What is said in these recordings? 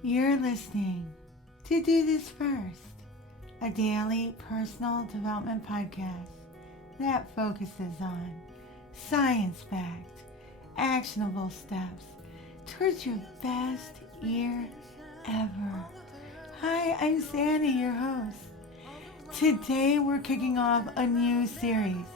You're listening to Do This First, a daily personal development podcast that focuses on science-backed, actionable steps towards your best year ever. Hi, I'm Sandy, your host. Today we're kicking off a new series.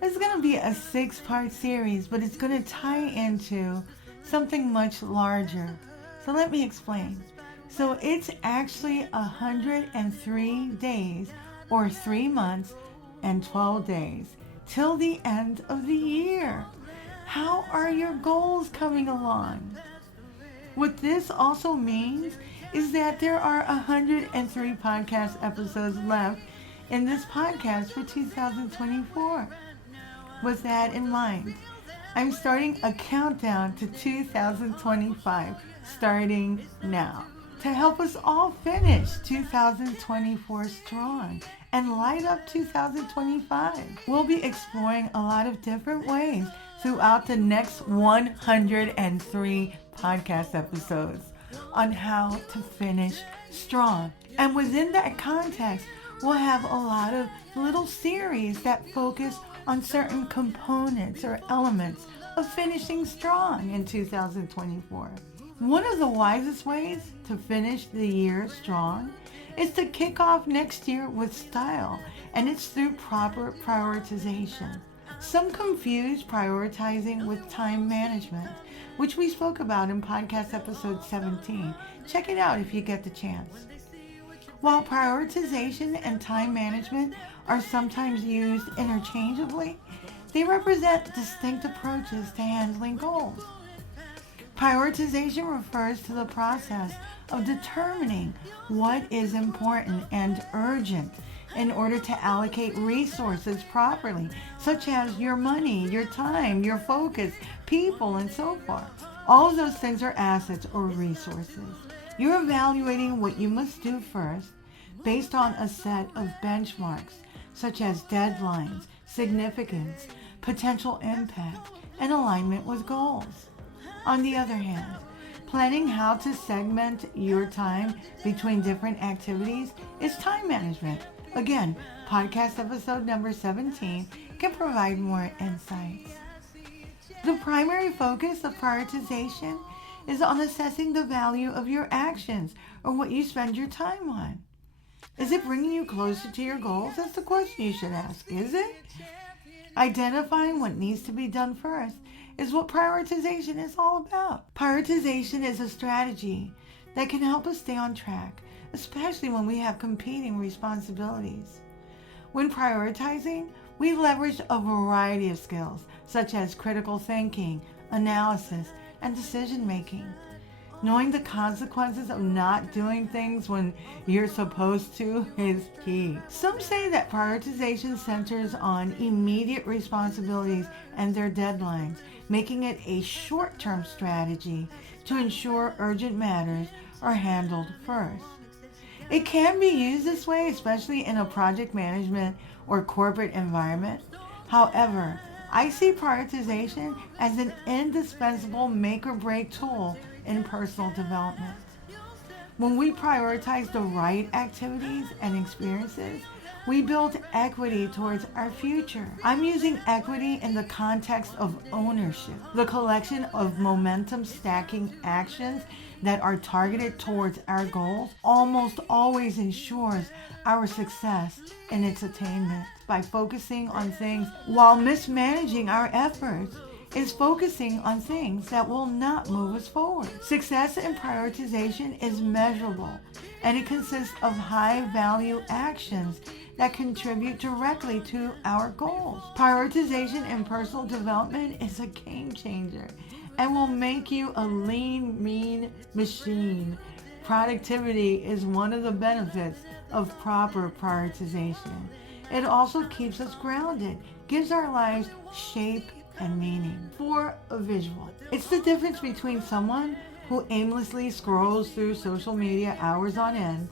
It's going to be a 6-part series, but it's going to tie into something much larger. So let me explain. So it's actually 103 days or 3 months and 12 days till the end of the year. How are your goals coming along? What this also means is that there are 103 podcast episodes left in this podcast for 2024. With that in mind, I'm starting a countdown to 2025, starting now, to help us all finish 2024 strong and light up 2025. We'll be exploring a lot of different ways throughout the next 103 podcast episodes on how to finish strong. And within that context, we'll have a lot of little series that focus on certain components or elements of finishing strong in 2024. One of the wisest ways to finish the year strong is to kick off next year with style, and it's through proper prioritization. Some confuse prioritizing with time management, which we spoke about in podcast episode 17. Check it out if you get the chance. While prioritization and time management are sometimes used interchangeably, they represent distinct approaches to handling goals. Prioritization refers to the process of determining what is important and urgent in order to allocate resources properly, such as your money, your time, your focus, people, and so forth. All of those things are assets or resources. You're evaluating what you must do first based on a set of benchmarks, such as deadlines, significance, potential impact, and alignment with goals. On the other hand, planning how to segment your time between different activities is time management. Again, podcast episode number 17 can provide more insights. The primary focus of prioritization is on assessing the value of your actions or what you spend your time on. Is it bringing you closer to your goals? That's the question you should ask, is it? Identifying what needs to be done first is what prioritization is all about. Prioritization is a strategy that can help us stay on track, especially when we have competing responsibilities. When prioritizing, we leverage a variety of skills, such as critical thinking, analysis, and decision making. Knowing the consequences of not doing things when you're supposed to is key. Some say that prioritization centers on immediate responsibilities and their deadlines, making it a short-term strategy to ensure urgent matters are handled first. It can be used this way, especially in a project management or corporate environment. However, I see prioritization as an indispensable make-or-break tool in personal development. When we prioritize the right activities and experiences, we build equity towards our future. I'm using equity in the context of ownership, the collection of momentum stacking actions that are targeted towards our goals almost always ensures our success in its attainment. By focusing on things while mismanaging our efforts is focusing on things that will not move us forward. Success in prioritization is measurable, and it consists of high-value actions that contribute directly to our goals. Prioritization in personal development is a game changer and will make you a lean, mean machine. Productivity is one of the benefits of proper prioritization. It also keeps us grounded, gives our lives shape and meaning. For a visual, it's the difference between someone who aimlessly scrolls through social media hours on end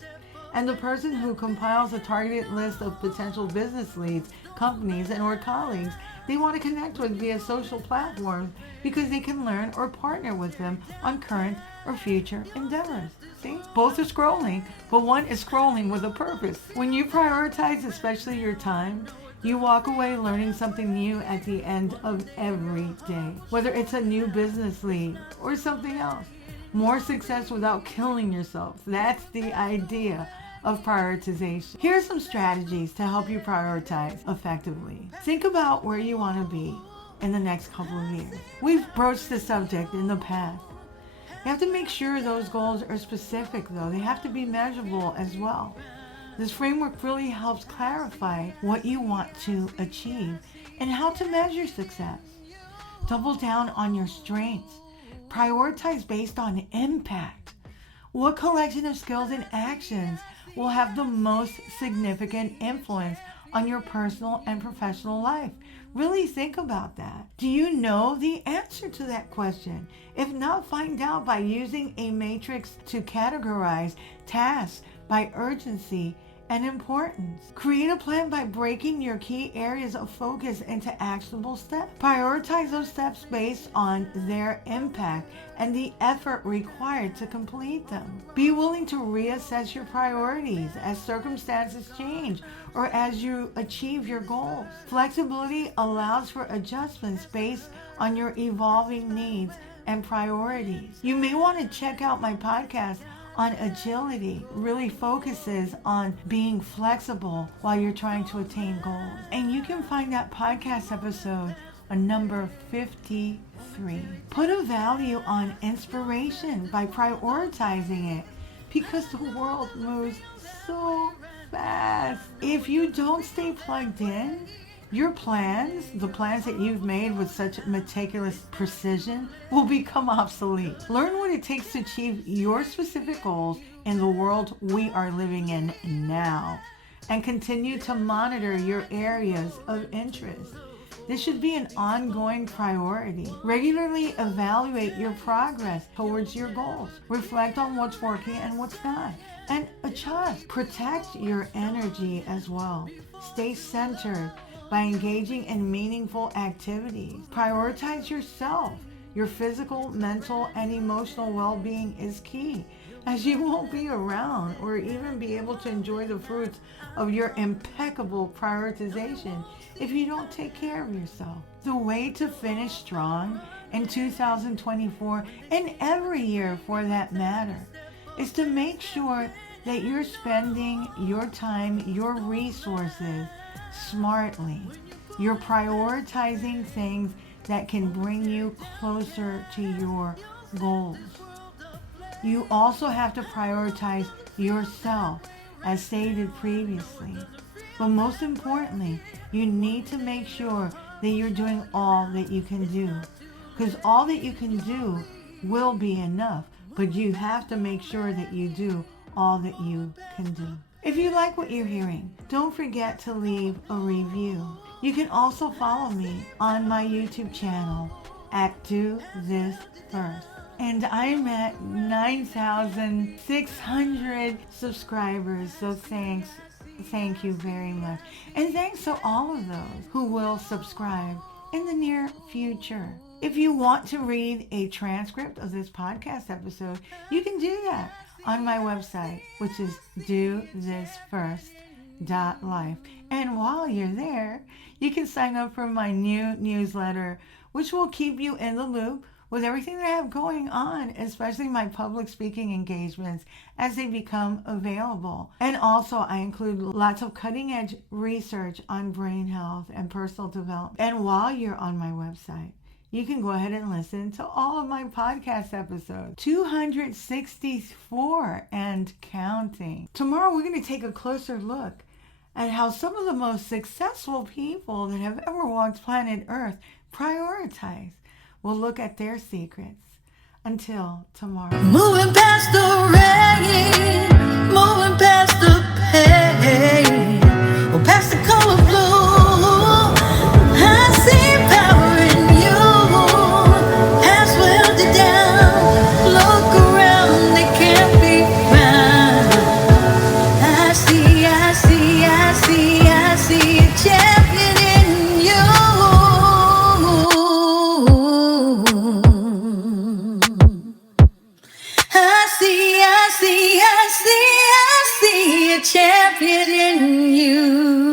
and the person who compiles a targeted list of potential business leads, companies, and or colleagues they want to connect with via social platforms because they can learn or partner with them on current or future endeavors. See? Both are scrolling, but one is scrolling with a purpose. When you prioritize, especially your time, you walk away learning something new at the end of every day, whether it's a new business lead or something else. More success without killing yourself. That's the idea of prioritization. Here are some strategies to help you prioritize effectively. Think about where you want to be in the next couple of years. We've broached the subject in the past. You have to make sure those goals are specific, though. They have to be measurable as well. This framework really helps clarify what you want to achieve and how to measure success. Double down on your strengths. Prioritize based on impact. What collection of skills and actions will have the most significant influence on your personal and professional life? Really think about that. Do you know the answer to that question? If not, find out by using a matrix to categorize tasks by urgency and importance. Create a plan by breaking your key areas of focus into actionable steps. Prioritize those steps based on their impact and the effort required to complete them. Be willing to reassess your priorities as circumstances change or as you achieve your goals. Flexibility allows for adjustments based on your evolving needs and priorities. You may want to check out my podcast on agility. Really focuses on being flexible while you're trying to attain goals. And you can find that podcast episode on number 53. Put a value on inspiration by prioritizing it because the world moves so fast. If you don't stay plugged in, your plans, the plans that you've made with such meticulous precision, will become obsolete. Learn what it takes to achieve your specific goals in the world we are living in now, and continue to monitor your areas of interest. This should be an ongoing priority. Regularly evaluate your progress towards your goals. Reflect on what's working and what's not, and adjust. Protect your energy as well. Stay centered by engaging in meaningful activities. Prioritize yourself. Your physical, mental, and emotional well-being is key, as you won't be around or even be able to enjoy the fruits of your impeccable prioritization if you don't take care of yourself. The way to finish strong in 2024, and every year for that matter, is to make sure that you're spending your time, your resources smartly. You're prioritizing things that can bring you closer to your goals. You also have to prioritize yourself, as stated previously. But most importantly, you need to make sure that you're doing all that you can do, because all that you can do will be enough, but you have to make sure that you do all that you can do. If you like what you're hearing, don't forget to leave a review. You can also follow me on my YouTube channel at Do This First. And I'm at 9,600 subscribers, so thank you very much. And thanks to all of those who will subscribe in the near future. If you want to read a transcript of this podcast episode, you can do that on my website, which is dothisfirst.life. And while you're there, you can sign up for my new newsletter, which will keep you in the loop with everything that I have going on, especially my public speaking engagements as they become available. And also I include lots of cutting edge research on brain health and personal development. And while you're on my website, you can go ahead and listen to all of my podcast episodes, 264 and counting. Tomorrow we're going to take a closer look at how some of the most successful people that have ever walked planet Earth prioritize. We'll look at their secrets. Until tomorrow. Moving past the rain, moving past the pain, or past the color blue. I see power in you. Has welded down. Look around, they can't be found. I see a champion in you. I see in you.